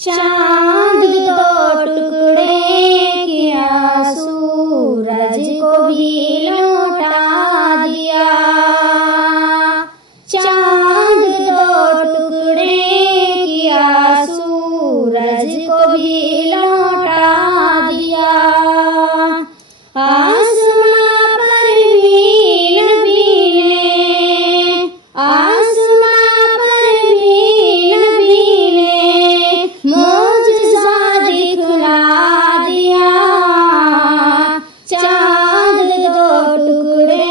चांद दो टुकड़े किया, सूरज को भी लौटा दिया। चांद दो टुकड़े किया, सूरज को भी लौटा दिया। आसमां पर भी नबी ने, आसमां पर भी नबी ने मौजज़ा दिखला दिया। चांद दो टुकड़े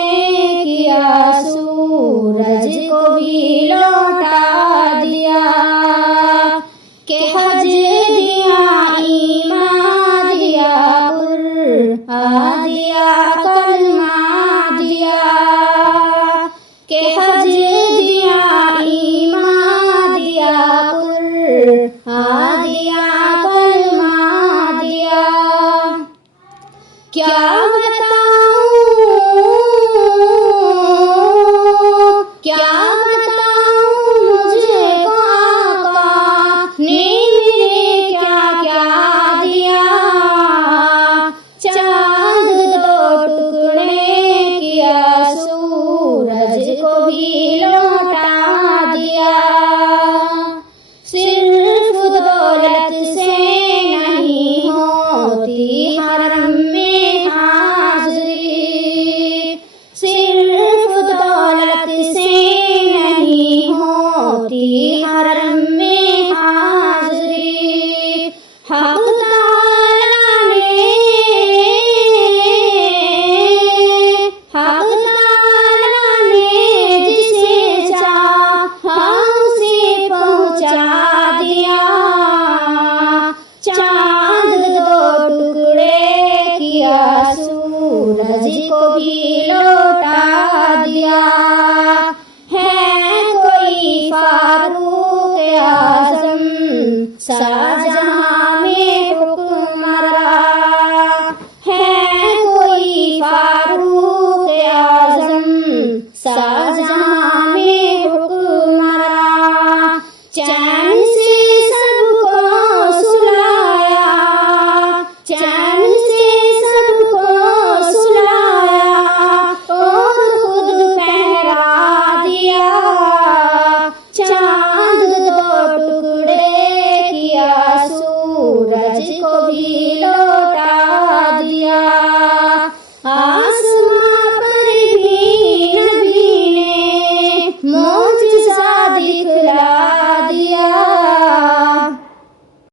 किया, सूरज को भी लौटा दिया। के हज दिया, ईमान दिया, कुरआन दिया, कलमा दिया। के हज दिया, ईमान दिया, कुरआन दिया,